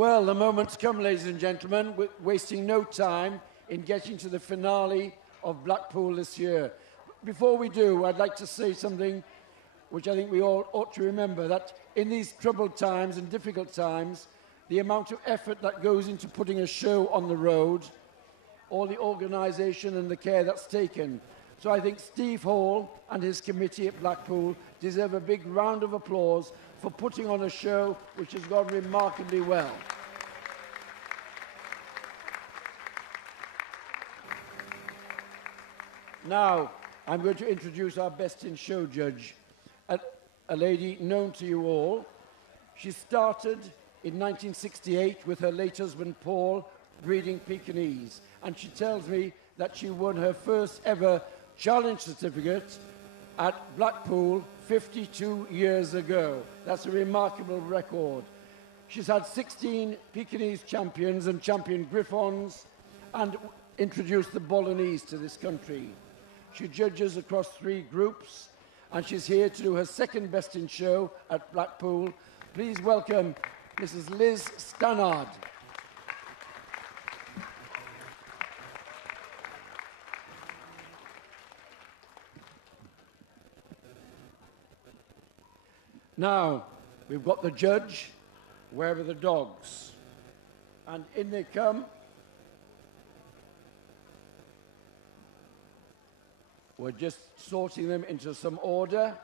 Well, the moment's come, ladies and gentlemen. We're wasting no time in getting to the finale of Blackpool this year. Before we do, I'd like to say something which I think we all ought to remember, that in these troubled times and difficult times, the amount of effort that goes into putting a show on the road, all the organisation and the care that's taken. So I think Steve Hall and his committee at Blackpool deserve a big round of applause for putting on a show which has gone remarkably well. Now, I'm going to introduce our Best in Show judge, a lady known to you all. She started in 1968 with her late husband Paul breeding Pekingese, and she tells me that she won her first ever challenge certificate at Blackpool 52 years ago. That's a remarkable record. She's had 16 Pekingese champions and champion Griffons and introduced the Bolognese to this country. She judges across 3 groups, and she's here to do her second Best in Show at Blackpool. Please welcome Mrs. Liz Stannard. Now, we've got the judge, where are the dogs? And in they come. We're just sorting them into some order.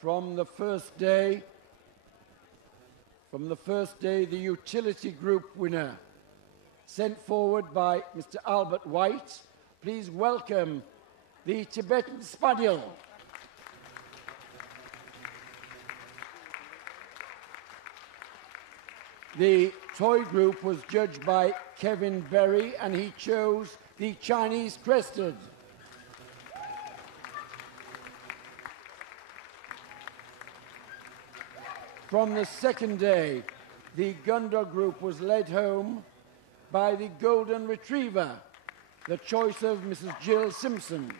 From the first day, the utility group winner, sent forward by Mr. Albert White. Please welcome the Tibetan Spaniel. The toy group was judged by Kevin Berry, and he chose the Chinese Crested. From the second day, the Gunda group was led home by the Golden Retriever, the choice of Mrs. Jill Simpson.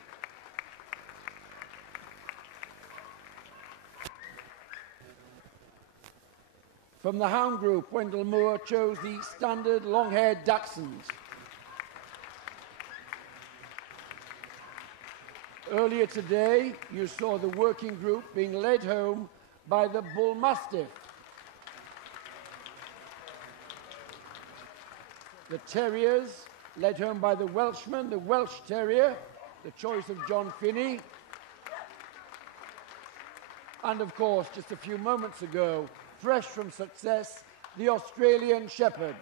From the Hound group, Wendell Moore chose the standard long-haired Dachshund. Earlier today, you saw the working group being led home by the Bull Mastiff. The Terriers, led home by the Welshman, the Welsh Terrier, the choice of John Finney. And of course, just a few moments ago, fresh from success, the Australian Shepherd.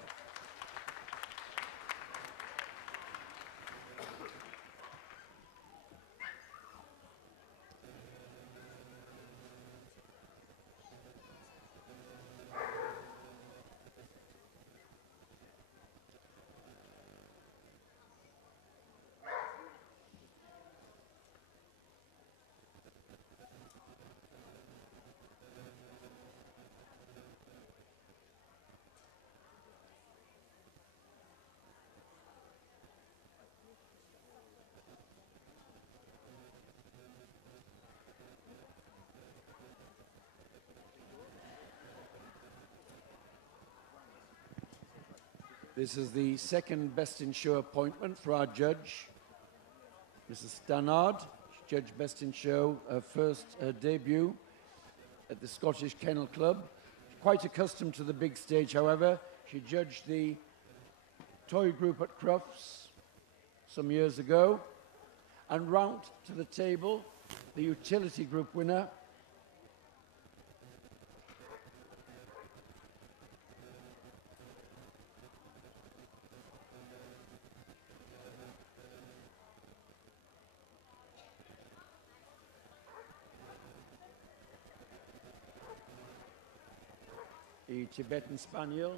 This is the second Best in Show appointment for our judge, Mrs. Stannard. She judged Best in Show, her first debut at the Scottish Kennel Club. Quite accustomed to the big stage, however. She judged the toy group at Crufts some years ago, and round to the table, the utility group winner, the Tibetan Spaniel.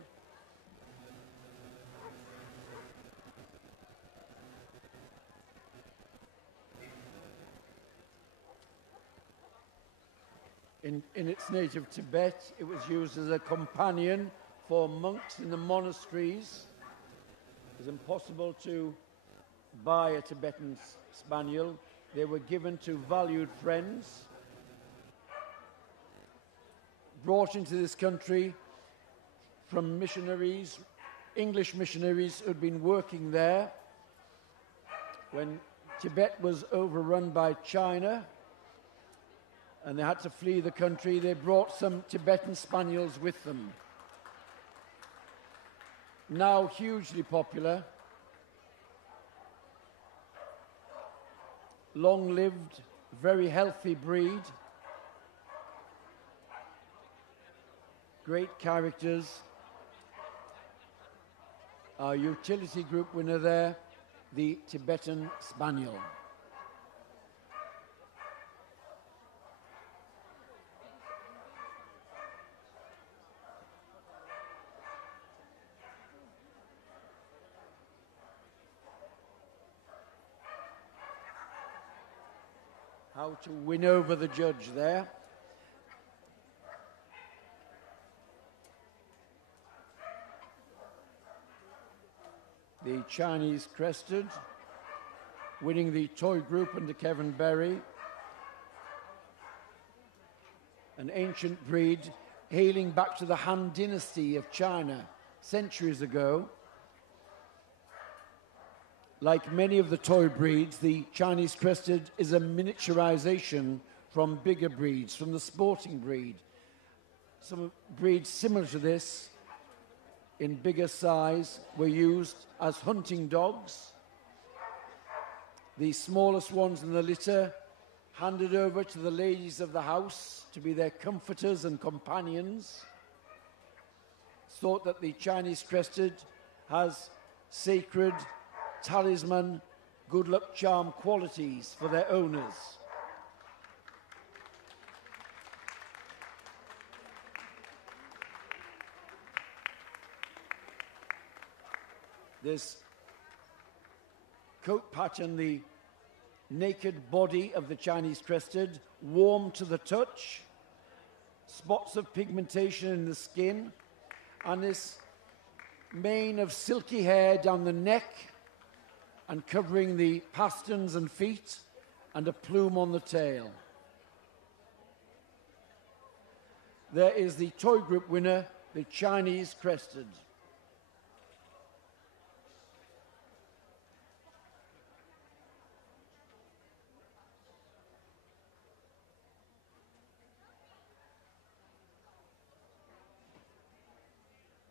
In its native Tibet, it was used as a companion for monks in the monasteries. It was impossible to buy a Tibetan Spaniel. They were given to valued friends. brought into this country from missionaries, English missionaries who'd been working there when Tibet was overrun by China and they had to flee the country. They brought some Tibetan Spaniels with them. Now hugely popular, long-lived, very healthy breed, great characters. Our utility group winner there, the Tibetan Spaniel. How to win over the judge there. The Chinese Crested, winning the toy group under Kevin Berry. An ancient breed hailing back to the Han Dynasty of China centuries ago. Like many of the toy breeds, the Chinese Crested is a miniaturization from bigger breeds, from the sporting breed. Some breeds similar to this, in bigger size, were used as hunting dogs. The smallest ones in the litter handed over to the ladies of the house to be their comforters and companions. It's thought that the Chinese Crested has sacred talisman, good luck charm qualities for their owners. This coat pattern, the naked body of the Chinese Crested, warm to the touch, spots of pigmentation in the skin, and this mane of silky hair down the neck and covering the pasterns and feet, and a plume on the tail. There is the toy group winner, the Chinese Crested.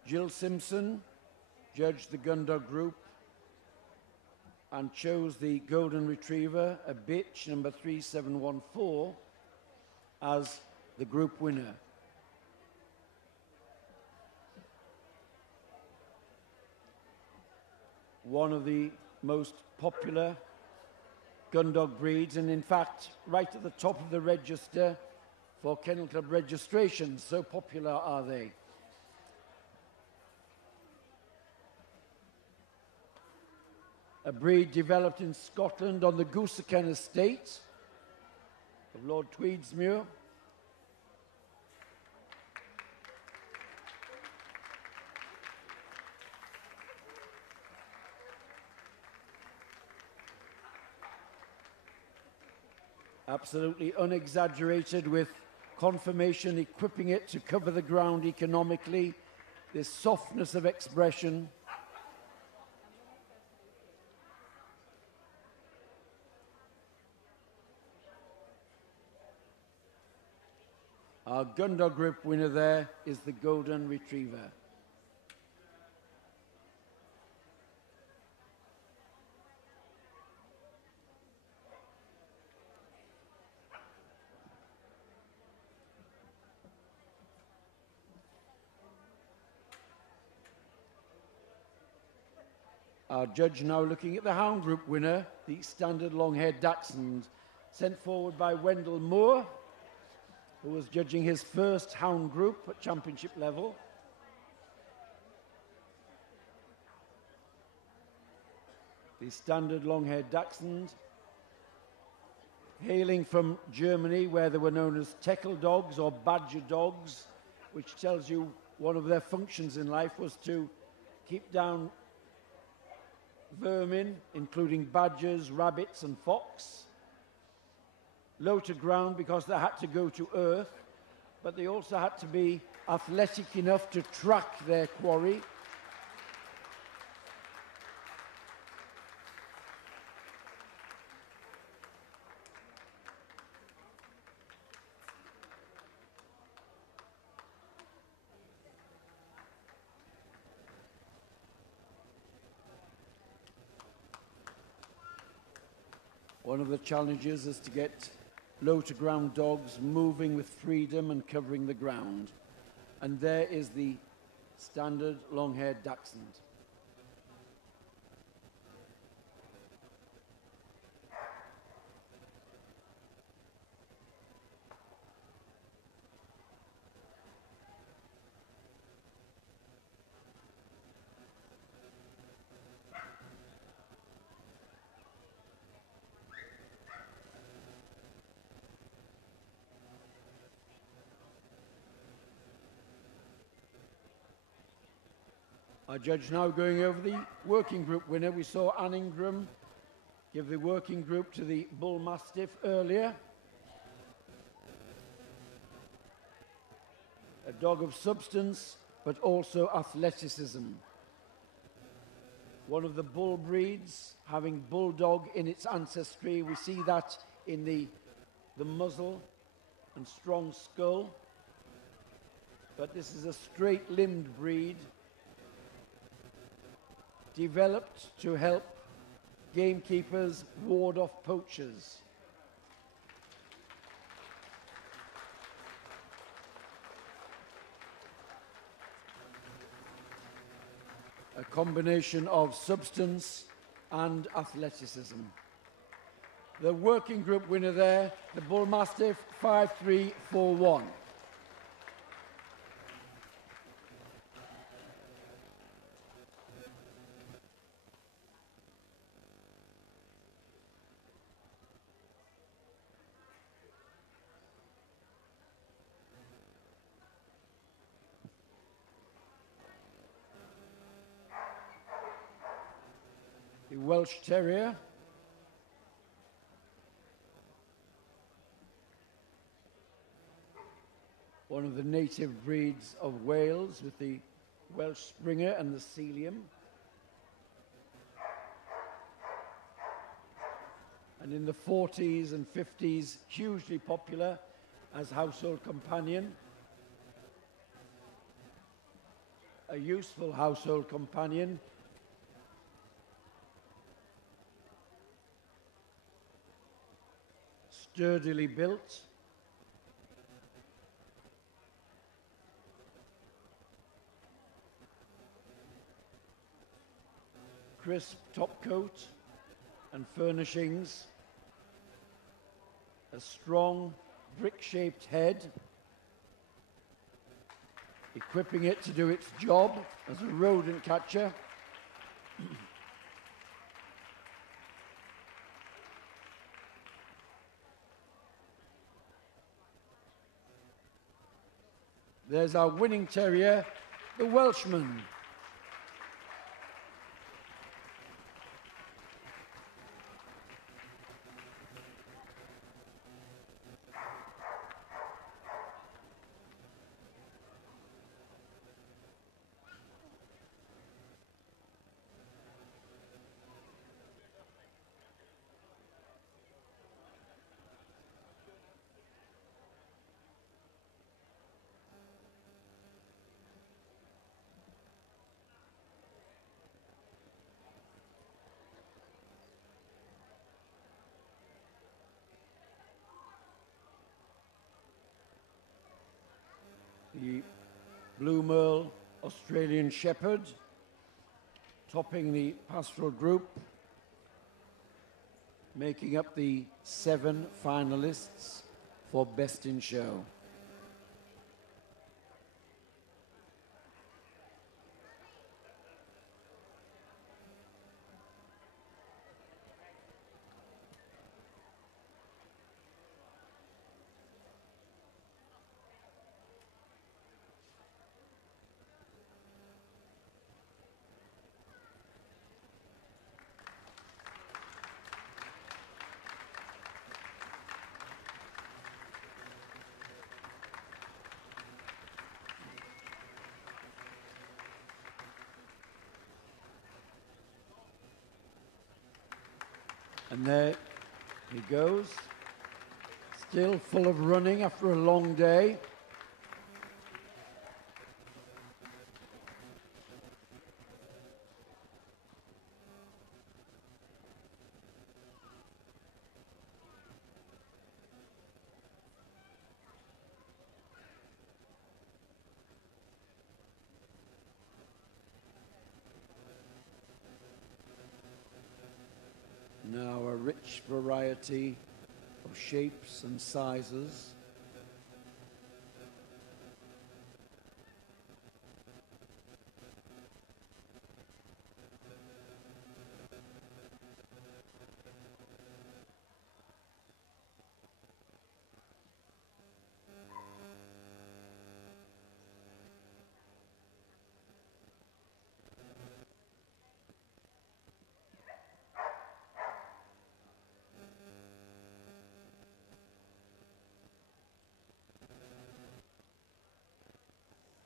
Jill Simpson judged the Gundog group and chose the Golden Retriever, a bitch, number 3714, as the group winner. One of the most popular Gundog breeds, and in fact, right at the top of the register for Kennel Club registrations, so popular are they. A breed developed in Scotland on the Goosekin estate of Lord Tweedsmuir. Absolutely unexaggerated, with conformation equipping it to cover the ground economically, this softness of expression. Our Gundog group winner there is the Golden Retriever. Our judge now looking at the Hound group winner, the Standard Long-Haired Dachshund, sent forward by Wendell Moore, who was judging his first Hound group at championship level. The Standard Long-Haired Dachshund, hailing from Germany, where they were known as Teckle dogs or badger dogs, which tells you one of their functions in life was to keep down vermin, including badgers, rabbits, and fox. Low to ground because they had to go to earth, but they also had to be athletic enough to track their quarry. One of the challenges is to get low-to-ground dogs moving with freedom and covering the ground. And there is the standard long-haired Dachshund. Our judge now going over the working group winner. We saw Anne Ingram give the working group to the Bull Mastiff earlier. A dog of substance, but also athleticism. One of the bull breeds having bulldog in its ancestry. We see that in the muzzle and strong skull. But this is a straight-limbed breed, developed to help gamekeepers ward off poachers. A combination of substance and athleticism. The working group winner there, the Bull Mastiff 5341. The Welsh Terrier, one of the native breeds of Wales with the Welsh Springer and the Sealyham. And in the 40s and 50s, hugely popular as household companion. A useful household companion. Sturdily built. Crisp top coat and furnishings. A strong brick-shaped head, equipping it to do its job as a rodent catcher. There's our winning terrier, the Welshman. The Blue Merle Australian Shepherd, topping the pastoral group, making up the 7 finalists for Best in Show. And there he goes, still full of running after a long day. Now a rich variety of shapes and sizes.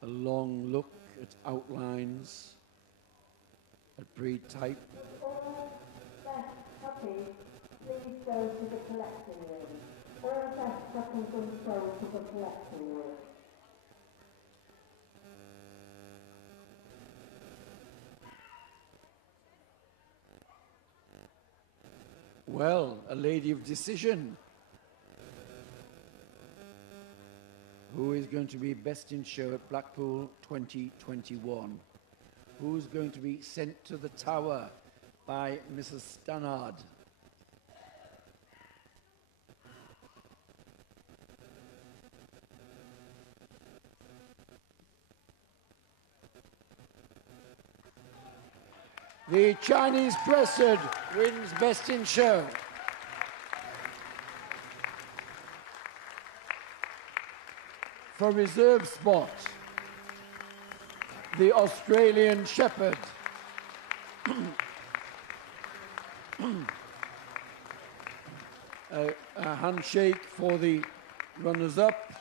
A long look at outlines, at breed type. All best puppies, please go to the collecting room. All best puppies and go to the collecting room. Well, a lady of decision. Who is going to be best in show at Blackpool 2021? Who's going to be sent to the tower by Mrs. Stannard? The Chinese Crested wins best in show. For reserve spot, the Australian Shepherd. A handshake for the runners-up.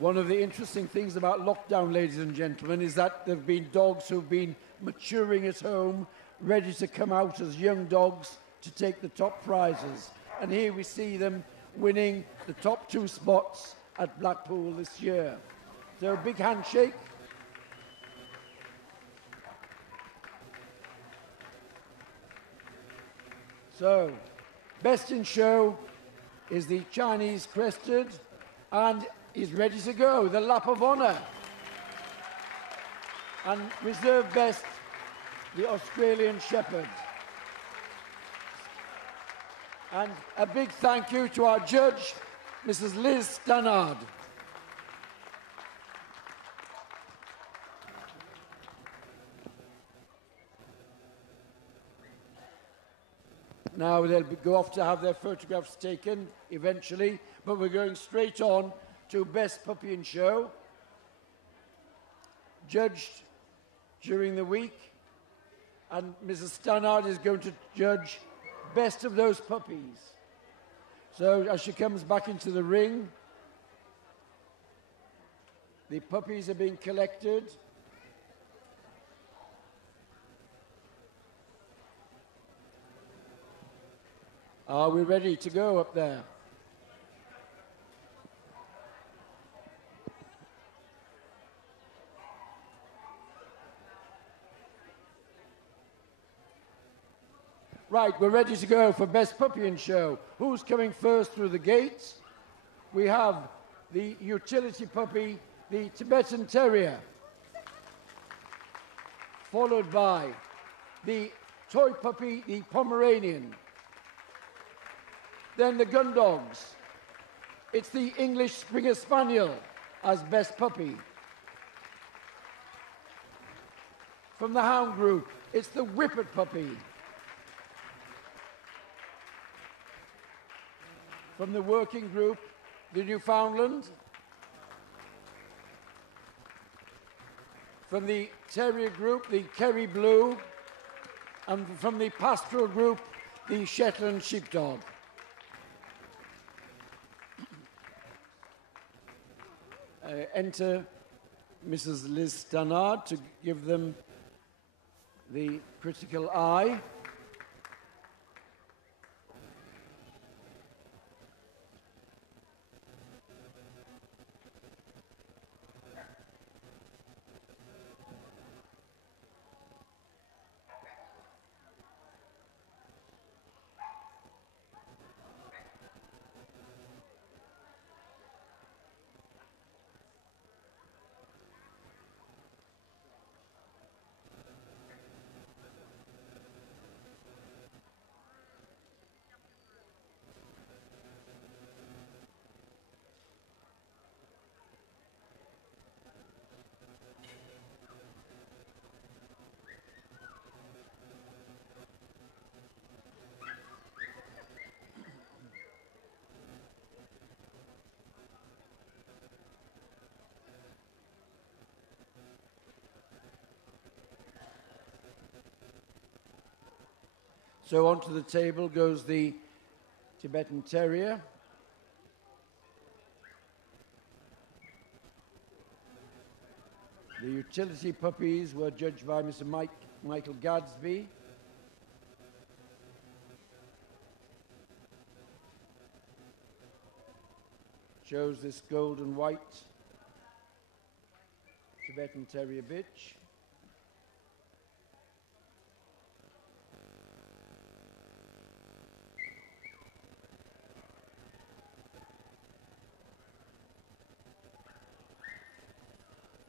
One of the interesting things about lockdown, ladies and gentlemen, is that there have been dogs who've been maturing at home, ready to come out as young dogs to take the top prizes. And here we see them winning the top 2 spots at Blackpool this year. So a big handshake. So, best in show is the Chinese Crested, and he's ready to go, the lap of honour. And reserve best, the Australian Shepherd. And a big thank you to our judge, Mrs. Liz Stannard. Now they'll go off to have their photographs taken eventually, but we're going straight on to Best Puppy in Show. Judged during the week, and Mrs. Stannard is going to judge best of those puppies. So as she comes back into the ring, the puppies are being collected. Are we ready to go up there? Right, we're ready to go for Best Puppy in Show. Who's coming first through the gates? We have the utility puppy, the Tibetan Terrier, followed by the toy puppy, the Pomeranian. Then the gun dogs. It's the English Springer Spaniel as Best Puppy. From the Hound group, it's the Whippet Puppy. From the working group, the Newfoundland. From the Terrier group, the Kerry Blue. And from the Pastoral group, the Shetland Sheepdog. Enter Mrs. Liz Stannard to give them the critical eye. So onto the table goes the Tibetan Terrier. The utility puppies were judged by Mr. Michael Gadsby. Shows this gold and white Tibetan Terrier bitch.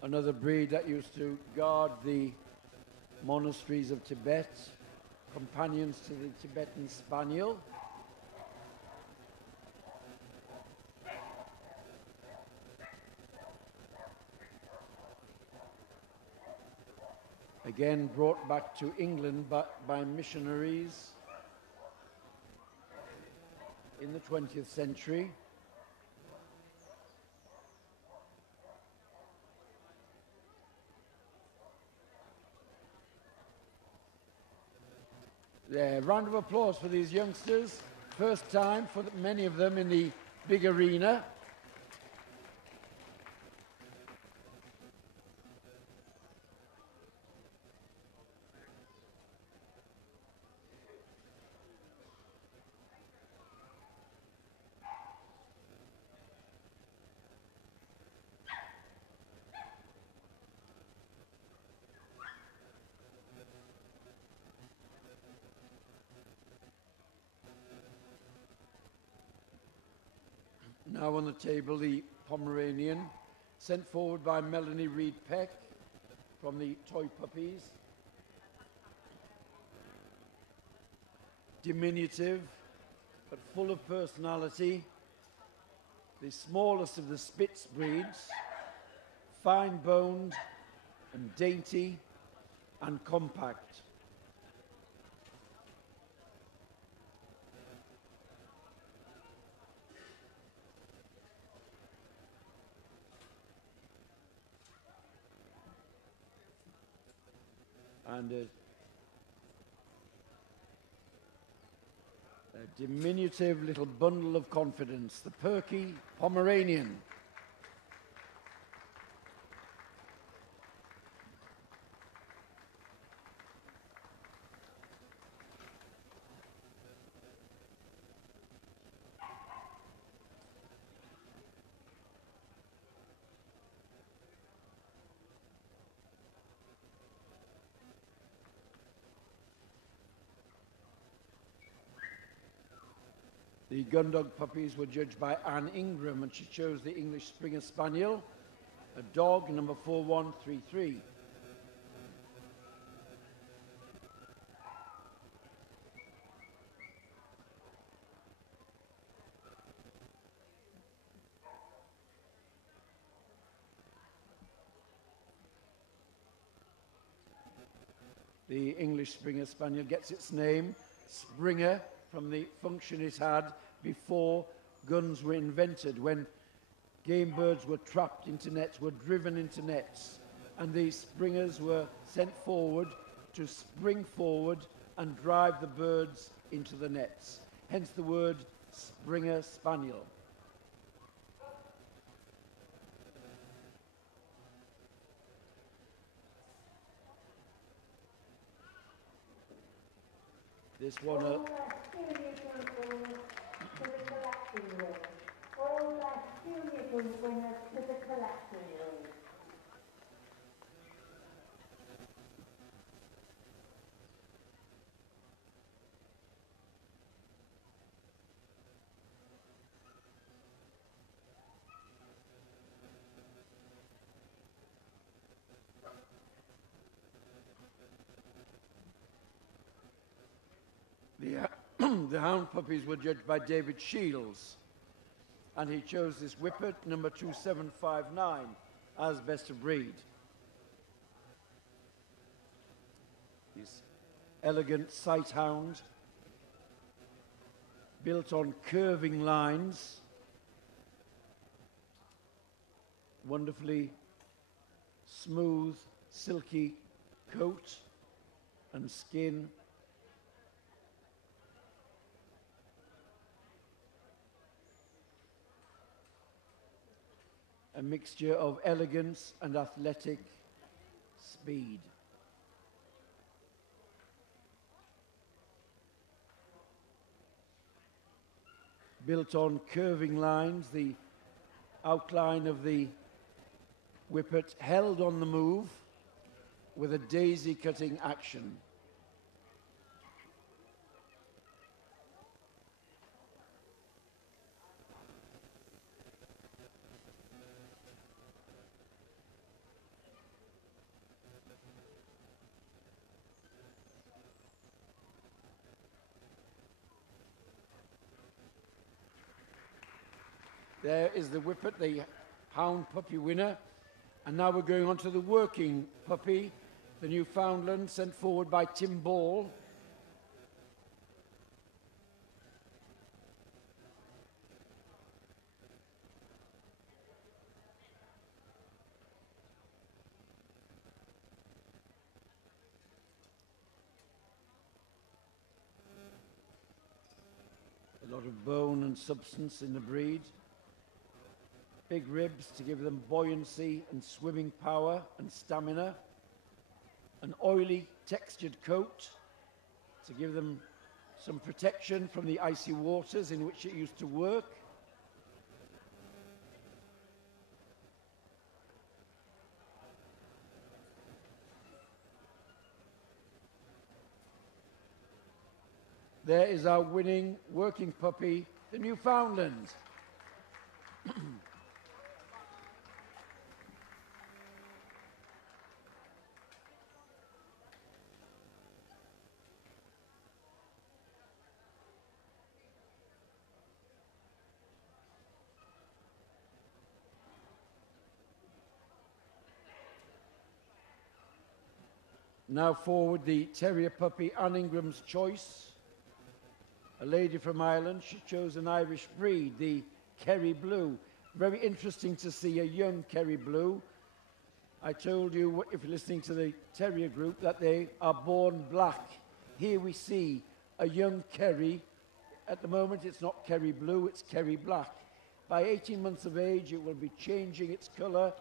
Another breed that used to guard the monasteries of Tibet, companions to the Tibetan Spaniel. Again brought back to England by missionaries in the 20th century. Yeah, round of applause for these youngsters. First time for many of them in the big arena. Now on the table, the Pomeranian, sent forward by Melanie Reed Peck from the Toy Puppies. Diminutive, but full of personality. The smallest of the Spitz breeds, fine-boned and dainty and compact. And a diminutive little bundle of confidence, the perky Pomeranian. The Gundog puppies were judged by Anne Ingram, and she chose the English Springer Spaniel, a dog number 4133. The English Springer Spaniel gets its name, Springer, from the function it had before guns were invented, when game birds were trapped into nets, were driven into nets, and the springers were sent forward to spring forward and drive the birds into the nets. Hence the word Springer Spaniel. This one... All left junior winners to the collection room. The hound puppies were judged by David Shields, and he chose this Whippet, number 2759, as best of breed. This elegant sight hound, built on curving lines, wonderfully smooth, silky coat and skin, a mixture of elegance and athletic speed. Built on curving lines, the outline of the whippet held on the move with a daisy-cutting action. There is the whippet, the hound puppy winner. And now we're going on to the working puppy, the Newfoundland, sent forward by Tim Ball. A lot of bone and substance in the breed. Big ribs to give them buoyancy and swimming power and stamina. An oily textured coat to give them some protection from the icy waters in which it used to work. There is our winning working puppy, the Newfoundland. Now forward the terrier puppy, Anne Ingram's choice. A lady from Ireland, she chose an Irish breed, the Kerry Blue. Very interesting to see a young Kerry Blue. I told you, if you're listening to the Terrier group, that they are born black. Here we see a young Kerry. At the moment, it's not Kerry Blue, it's Kerry Black. By 18 months of age, it will be changing its colour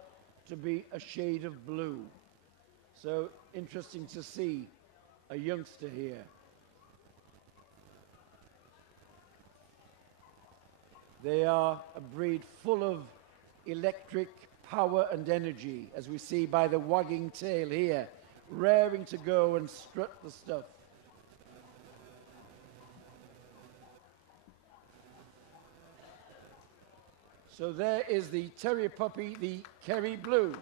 to be a shade of blue. So interesting to see a youngster here. They are a breed full of electric power and energy, as we see by the wagging tail here, raring to go and strut the stuff. So there is the terrier puppy, the Kerry Blue.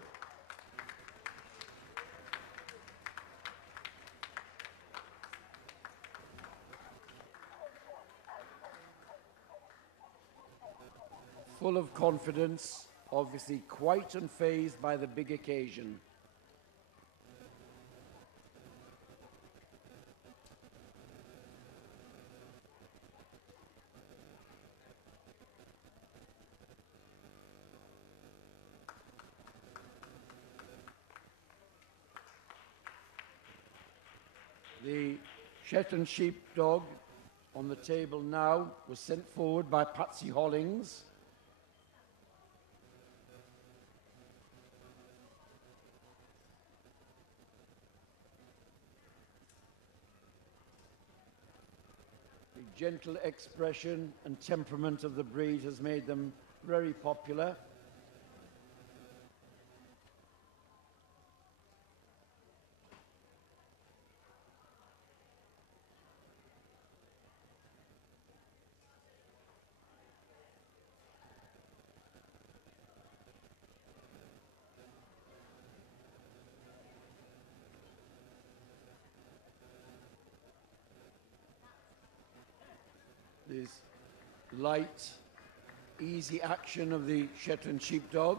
Full of confidence, obviously quite unfazed by the big occasion. The Shetland sheepdog on the table now was sent forward by Patsy Hollings. The gentle expression and temperament of the breed has made them very popular. This light, easy action of the Shetland sheepdog.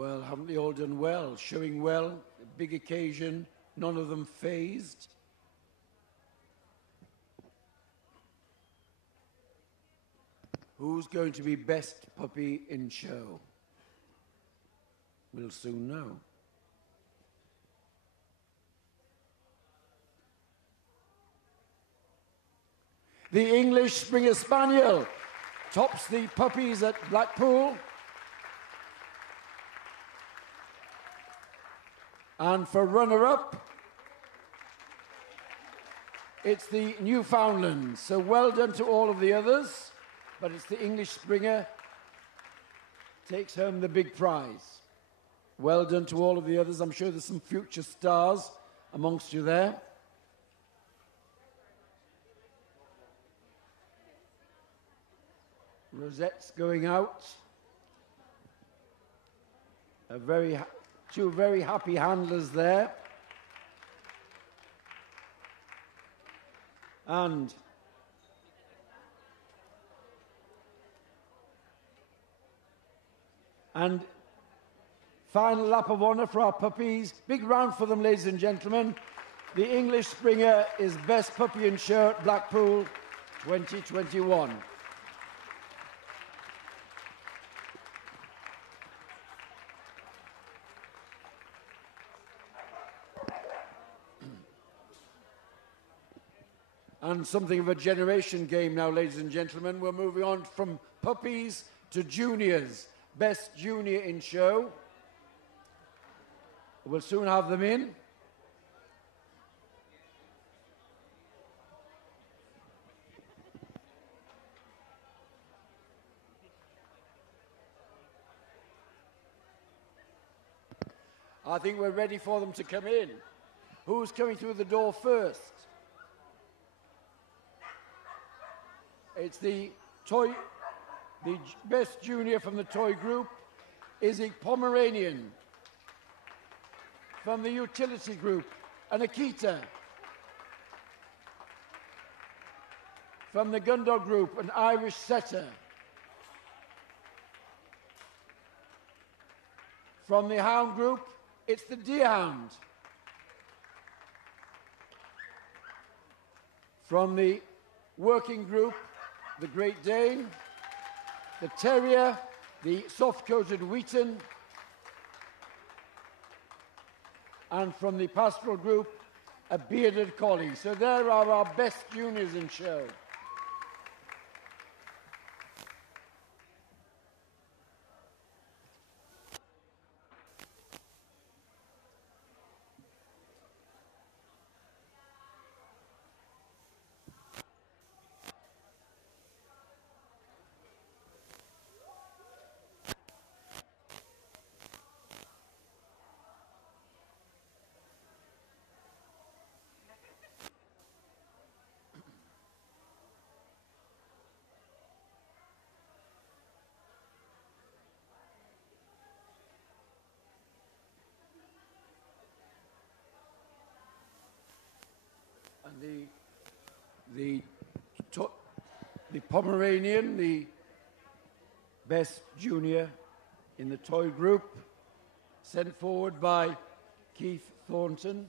Well, haven't they all done well? Showing well, big occasion, none of them phased. Who's going to be best puppy in show? We'll soon know. The English Springer Spaniel tops the puppies at Blackpool. And for runner-up, it's the Newfoundland. So well done to all of the others, but it's the English Springer takes home the big prize. Well done to all of the others. I'm sure there's some future stars amongst you there. Rosette's going out. Two very happy handlers there. And final lap of honour for our puppies. Big round for them, ladies and gentlemen. The English Springer is best puppy in show at Blackpool 2021. And something of a generation game now, ladies and gentlemen. We're moving on from puppies to juniors. Best junior in show. We'll soon have them in. I think we're ready for them to come in. Who's coming through the door first? It's the best junior from the toy group is a Pomeranian. From the utility group, an Akita. From the gun dog group, an Irish setter. From the hound group, it's the deerhound. From the working group, the Great Dane, the Terrier, the soft-coated Wheaton, and from the pastoral group, a bearded collie. So there are our best juniors in show. The Pomeranian, the best junior in the toy group, sent forward by Keith Thornton.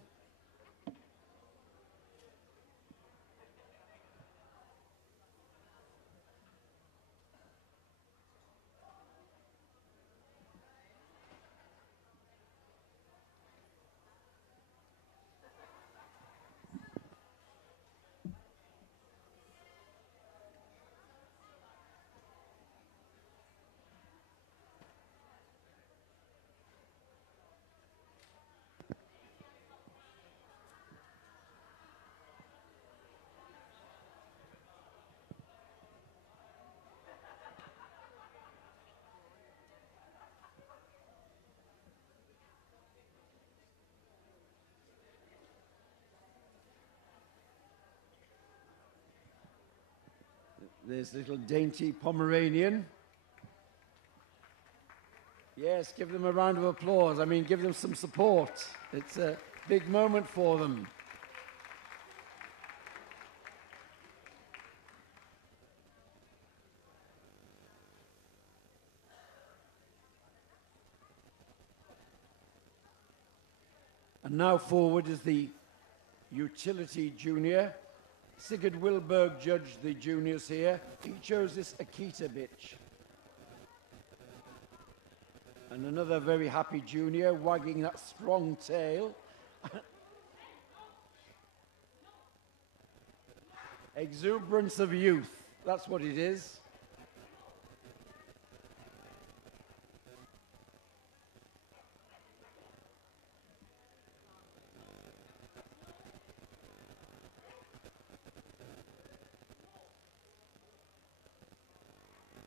This little dainty Pomeranian. Yes, give them a round of applause. I mean, give them some support. It's a big moment for them. And now forward is the Utility Junior. Sigurd Wilberg judged the juniors here. He chose this Akita bitch. And another very happy junior, wagging that strong tail. Exuberance of youth, that's what it is.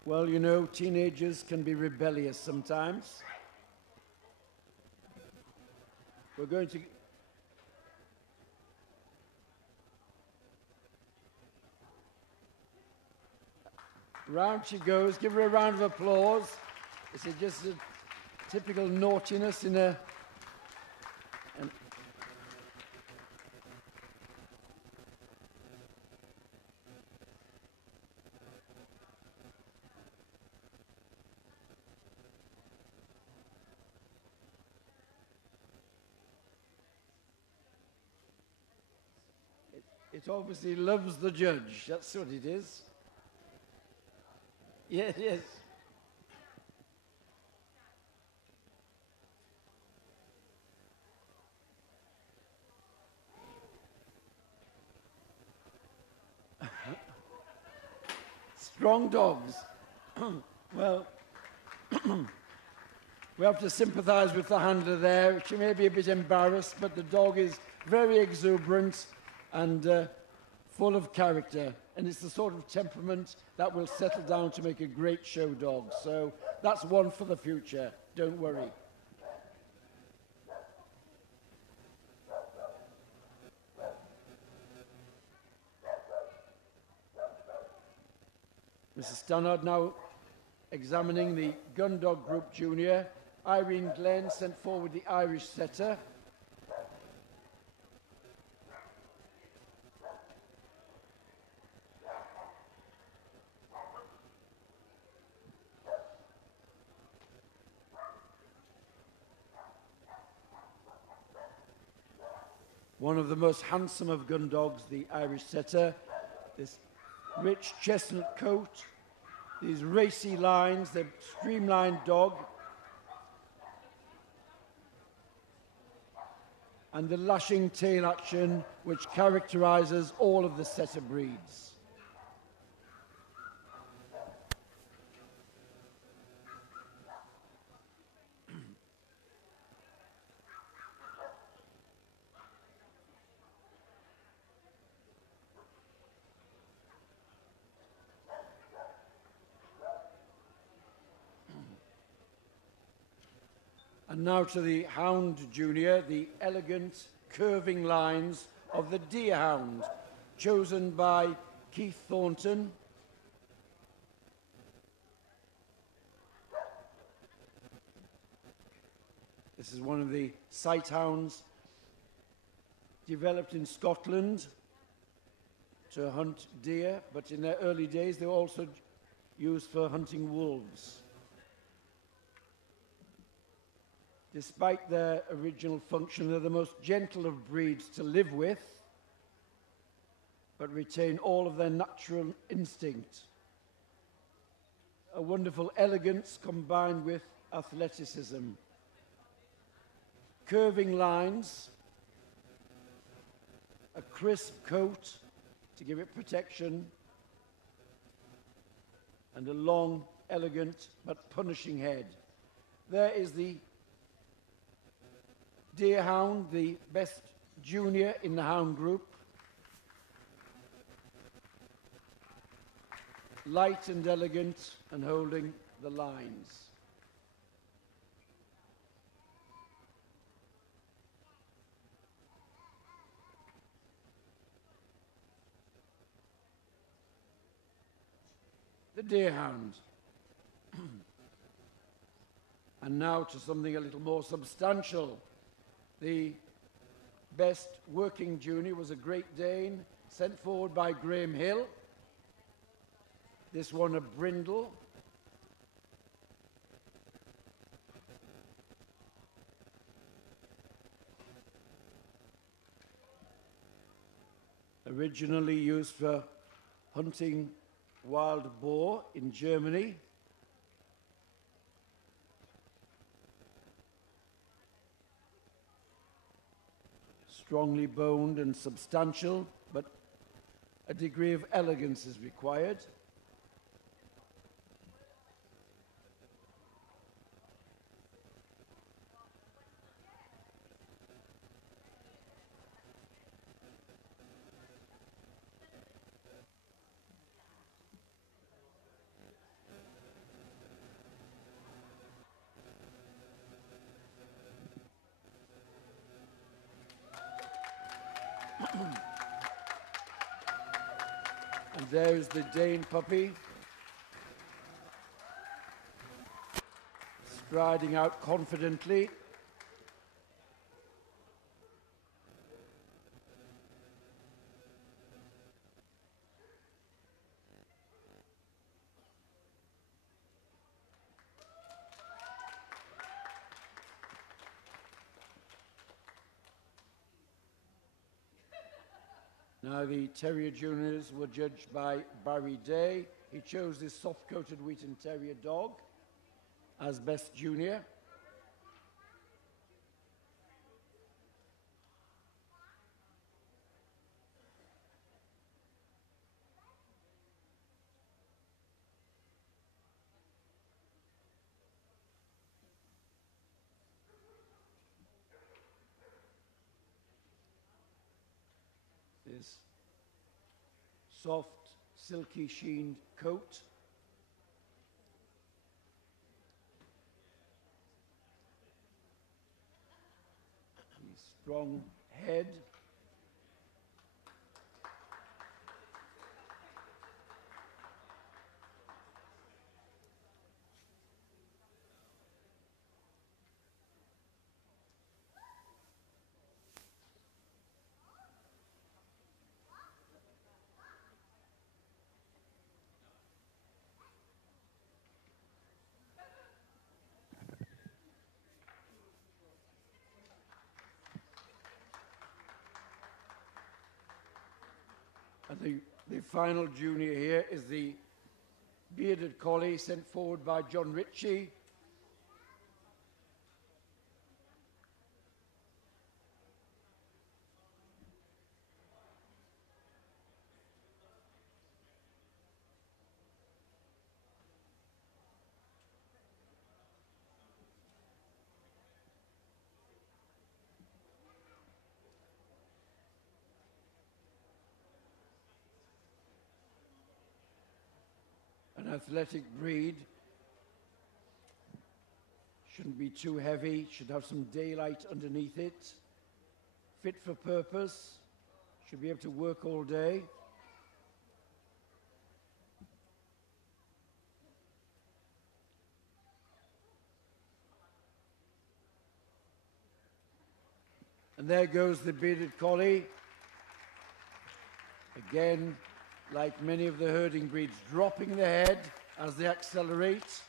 Well, you know, teenagers can be rebellious sometimes. We're going to... Round she goes. Give her a round of applause. This is just a typical naughtiness in a... It obviously loves the judge. That's what it is. Yes, yes. Strong dogs. Well, we have to sympathize with the handler there. She may be a bit embarrassed, but the dog is very exuberant and full of character. And it's the sort of temperament that will settle down to make a great show dog. So that's one for the future. Don't worry. Mrs. Stannard now examining the Gun Dog Group Junior. Irene Glenn sent forward the Irish setter. One of the most handsome of gun dogs, the Irish setter. This rich chestnut coat, these racy lines, the streamlined dog, and the lashing tail action which characterizes all of the setter breeds. And now to the Hound Junior, the elegant curving lines of the Deerhound, chosen by Keith Thornton. This is one of the sight hounds developed in Scotland to hunt deer, but in their early days they were also used for hunting wolves. Despite their original function, they're the most gentle of breeds to live with, but retain all of their natural instinct. A wonderful elegance combined with athleticism. Curving lines, a crisp coat to give it protection, and a long, elegant, but punishing head. There is the Deerhound, the best junior in the hound group. Light and elegant and holding the lines. The Deerhound. And now to something a little more substantial. The best working junior was a Great Dane, sent forward by Graham Hill. This one a brindle. originally used for hunting wild boar in Germany. Strongly boned and substantial, but a degree of elegance is required. And there's the Dane puppy, striding out confidently. Now the Terrier Juniors were judged by Barry Day. He chose this soft-coated Wheaten Terrier dog as best junior. This soft, silky sheened coat. Strong head. And the final junior here is the bearded collie sent forward by John Ritchie. An athletic breed, shouldn't be too heavy, should have some daylight underneath it, fit for purpose, should be able to work all day. And there goes the bearded collie. Again, like many of the herding breeds, dropping the head as they accelerate.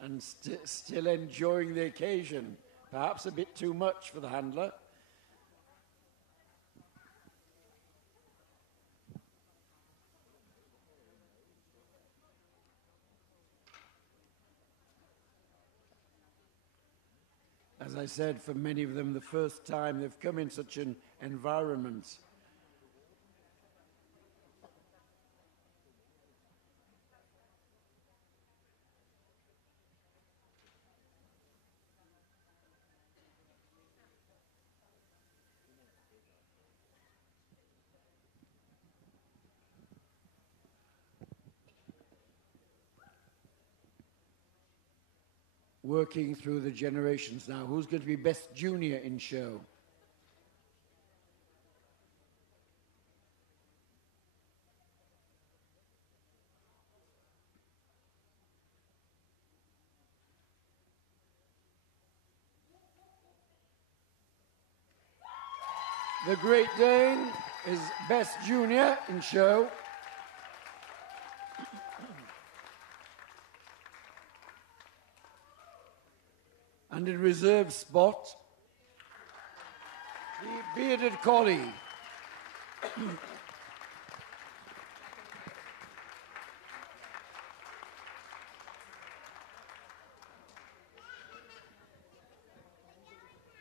And still enjoying the occasion. Perhaps a bit too much for the handler. As I said, for many of them, the first time they've come in such an environment. working through the generations now. Who's going to be best junior in show? The Great Dane is best junior in show. And in reserve spot, the bearded collie.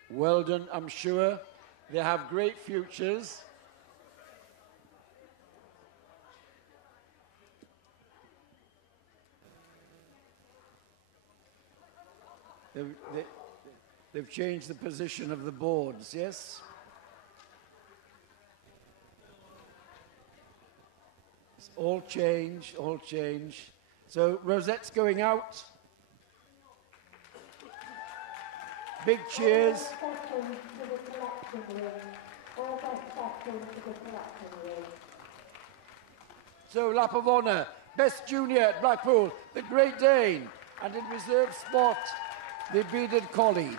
Well done, I'm sure. They have great futures. They've changed the position of the boards, yes? It's all change, all change. So Rosette's going out. Big cheers. So lap of honour, best junior at Blackpool, the Great Dane, and in reserve spot, the bearded collie.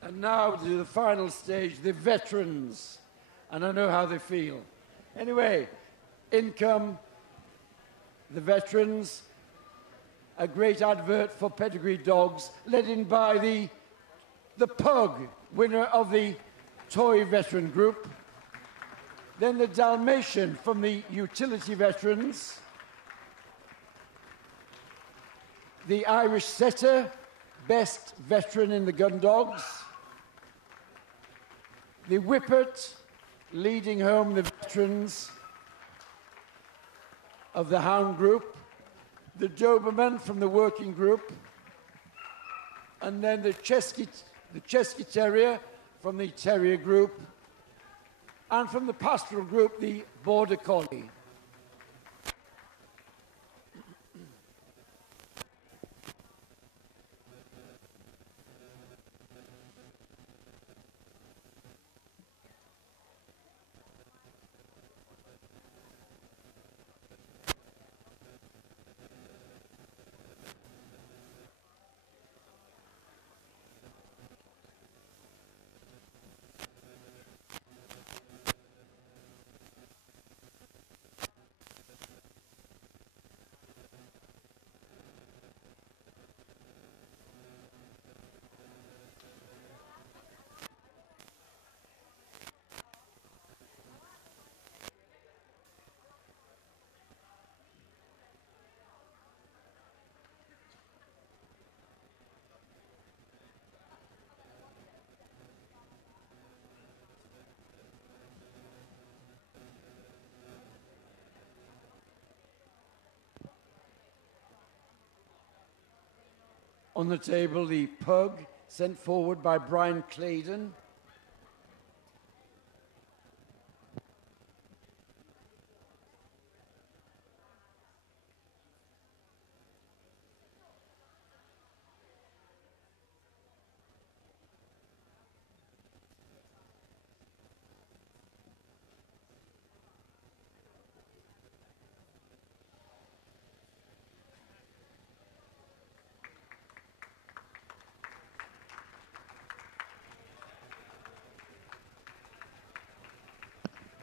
And now to the final stage, the veterans. And I know how they feel. Anyway, in come the veterans. A great advert for pedigree dogs, led in by the Pug, winner of the Toy Veteran Group. Then the Dalmatian from the Utility Veterans. The Irish Setter, best veteran in the gun dogs. The Whippet, leading home the veterans of the Hound Group. The Doberman from the Working Group. And then the Crested Terrier from the Terrier Group. And from the Pastoral Group, the Border Collie. On the table, the pug sent forward by Brian Claydon.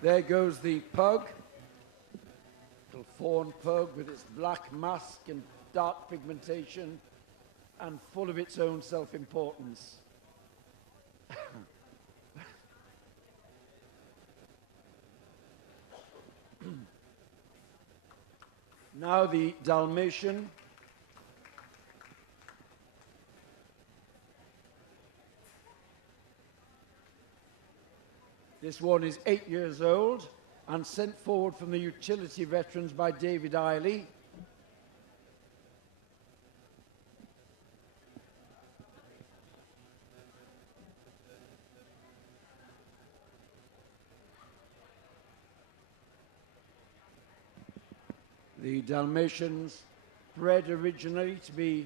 There goes the pug, little fawn pug with its black mask and dark pigmentation and full of its own self-importance. Now the Dalmatian. This one is 8 years old and sent forward from the utility veterans by David Eiley. The Dalmatians bred originally to be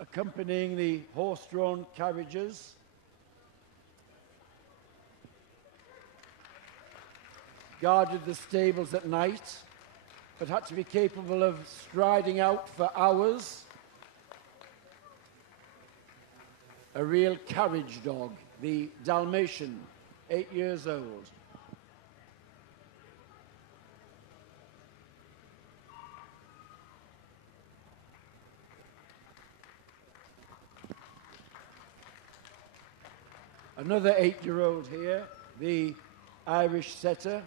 accompanying the horse-drawn carriages. Guarded the stables at night, but had to be capable of striding out for hours. A real carriage dog, the Dalmatian, 8 years old. Another 8-year-old here, the Irish setter.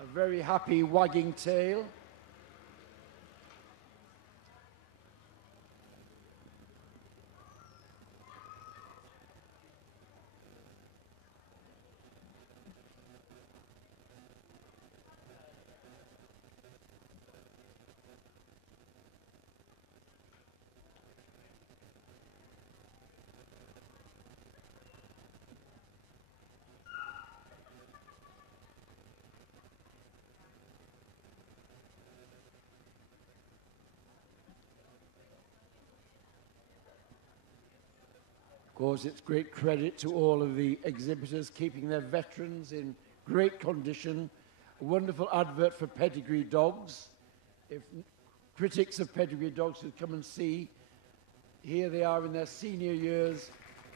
A very happy wagging tail. Of course, it's great credit to all of the exhibitors keeping their veterans in great condition. A wonderful advert for pedigree dogs. If critics of pedigree dogs could come and see, here they are in their senior years,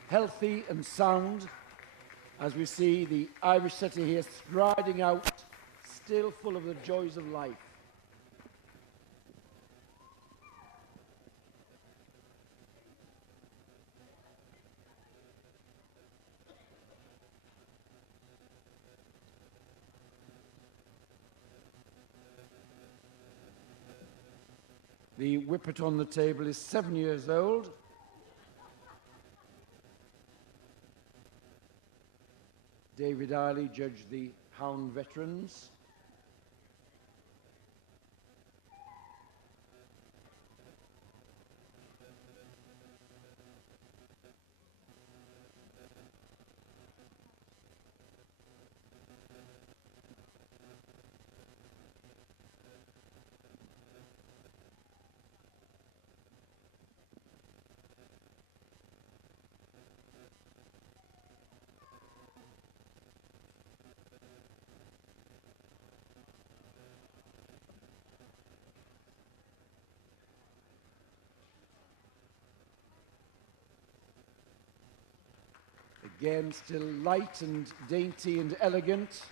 healthy and sound, as we see the Irish setter here striding out, still full of the joys of life. The whippet on the table is 7 years old. David Eiley judged the hound veterans. Again, still light and dainty and elegant.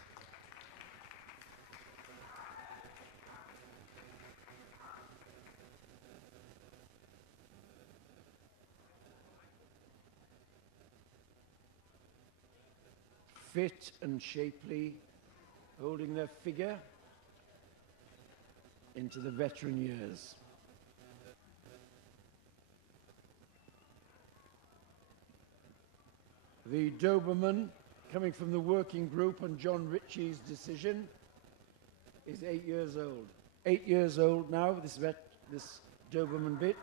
Fit and shapely, holding their figure into the veteran years. The Doberman, coming from the working group on John Ritchie's decision. is 8 years old. 8 years old now, this Doberman bitch.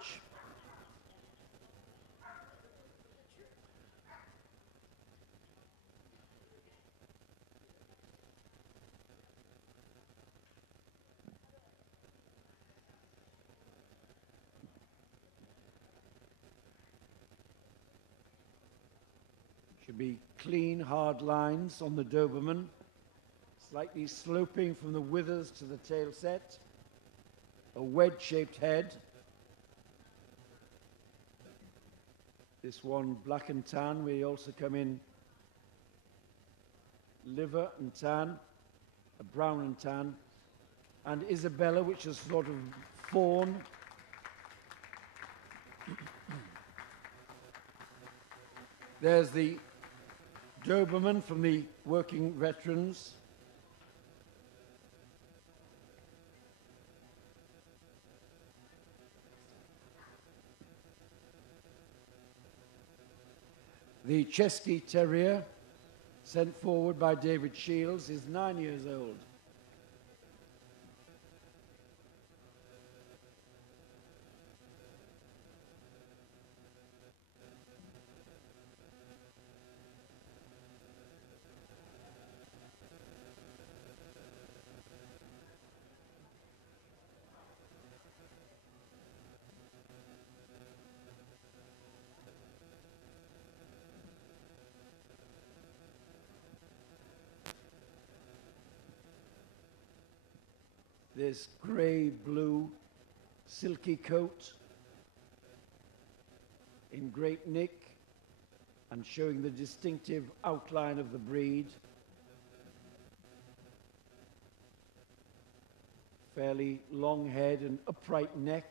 Should be clean, hard lines on the Doberman, slightly sloping from the withers to the tail set, a wedge-shaped head. This one black and tan, we also come in liver and tan, a brown and tan, and Isabella, which is sort of fawn. There's the Doberman from the working veterans. The Crested Terrier, sent forward by David Shields, is 9 years old. This grey-blue silky coat in great nick and showing the distinctive outline of the breed. Fairly long head and upright neck.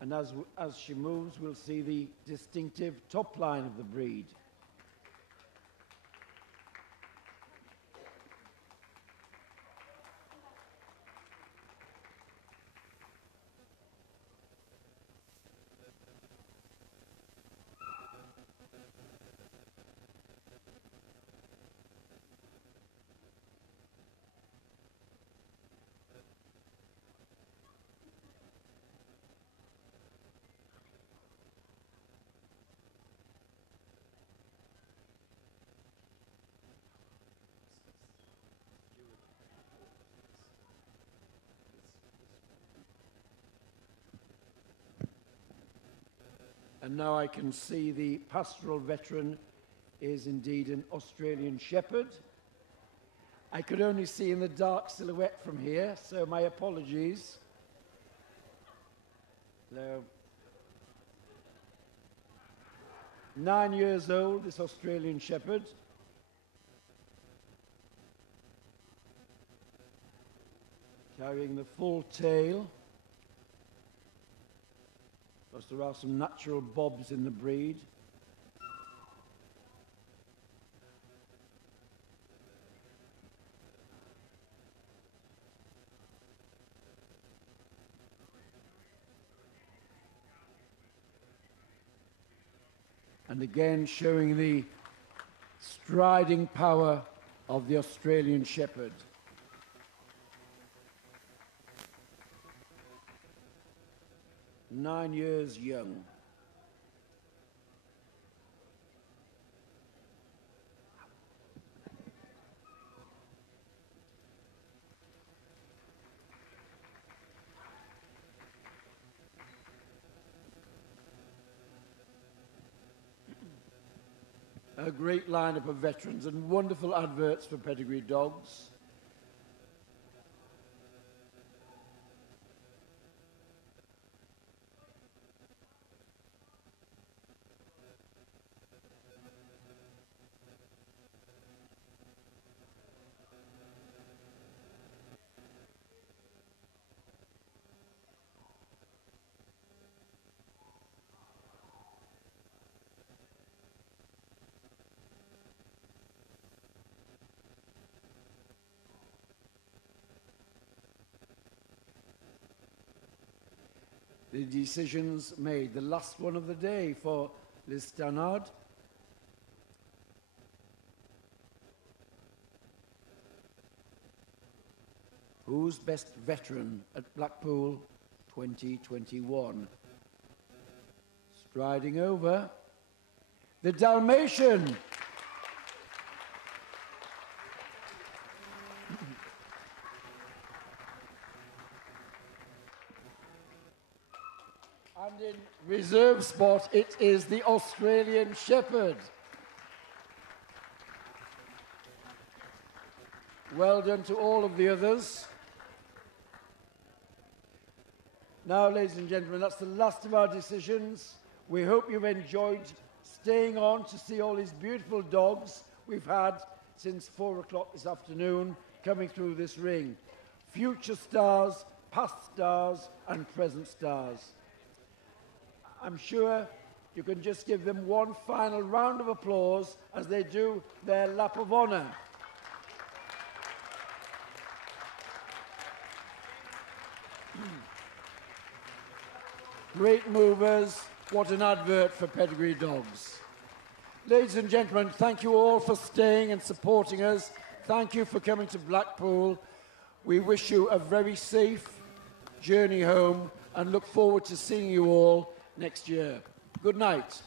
And as she moves, we'll see the distinctive top line of the breed. And now I can see the pastoral veteran is indeed an Australian Shepherd. I could only see in the dark silhouette from here, so my apologies. So, 9 years old, this Australian Shepherd. Carrying the full tail. Plus there are some natural bobs in the breed. And again showing the striding power of the Australian Shepherd. Nine years young. A great lineup of veterans and wonderful adverts for pedigree dogs. The decisions made. The last one of the day for Les Stannard. who's best veteran at Blackpool 2021? Striding over, the Dalmatian. And in reserve spot, it is the Australian Shepherd. Well done to all of the others. Now, ladies and gentlemen, that's the last of our decisions. We hope you've enjoyed staying on to see all these beautiful dogs we've had since 4 o'clock this afternoon coming through this ring. Future stars, past stars, and present stars. I'm sure you can just give them one final round of applause as they do their lap of honour. Great movers. What an advert for pedigree dogs. Ladies and gentlemen, thank you all for staying and supporting us. Thank you for coming to Blackpool. We wish you a very safe journey home and look forward to seeing you all next year. Good night.